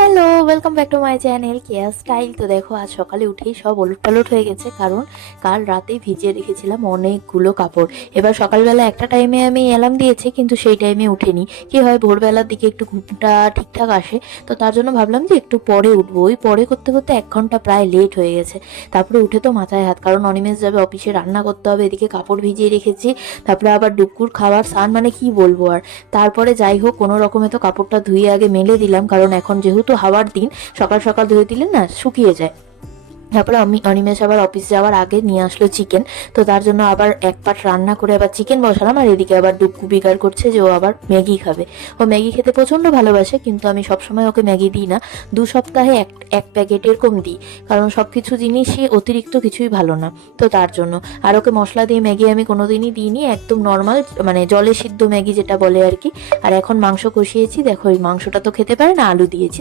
Hello. Welcome back to my channel care style তো দেখো, আজ সকালে উঠেই সব ওলট পালট হয়ে গেছে, কারণ কাল রাতে ভিজিয়ে রেখেছিলাম অনেকগুলো কাপড়। এবার সকালবেলা একটা টাইমে আমি অ্যালার্ম দিয়েছি, কিন্তু সেই টাইমে উঠেনি। কি হয়, ভোরবেলার দিকে একটু ঘুমটা ঠিকঠাক আসে, তো তার জন্য ভাবলাম যে একটু পরে উঠবো। ওই পরে করতে করতে এক ঘণ্টা প্রায় লেট হয়ে গেছে। তারপরে উঠে তো মাথায় হাত, কারণ অনিমেষ যাবে অফিসে রান্না করতে হবে, এদিকে কাপড় ভিজিয়ে রেখেছি। তারপরে আবার ডুকুর খাবার সান মানে কি বলব আর। তারপরে যাই হোক, কোনো রকমে তো কাপড়টা ধুয়ে আগে মেলে দিলাম, কারণ এখন যেহেতু হাওয়ার দিন সকাল সকাল ধুয়ে দিলে না শুকিয়ে যায়। তারপরে আমি অনিমেষ আবার অফিস যাওয়ার আগে নিয়ে আসলো চিকেন তো তার জন্য আবার এক পাট রান্না করে আবার চিকেন বসালাম আর এদিকে আবার ডুক্কু বিগার করছে যে ও আবার ম্যাগি খাবে। ও ম্যাগি খেতে প্রচণ্ড ভালোবাসে কিন্তু আমি সবসময় ওকে ম্যাগি দিই না। দু সপ্তাহে এক এক প্যাকেট এরকম দিই। কারণ সব কিছু জিনিসই অতিরিক্ত কিছুই ভালো না। তো তার জন্য। আর ওকে মশলা দিয়ে ম্যাগি আমি কোনোদিনই দিইনি, একদম নর্মাল মানে জলে সিদ্ধ ম্যাগি যেটা বলে আর কি। আর এখন মাংস কষিয়েছি, দেখো এই মাংসটা তো খেতে পারে না, আলু দিয়েছি।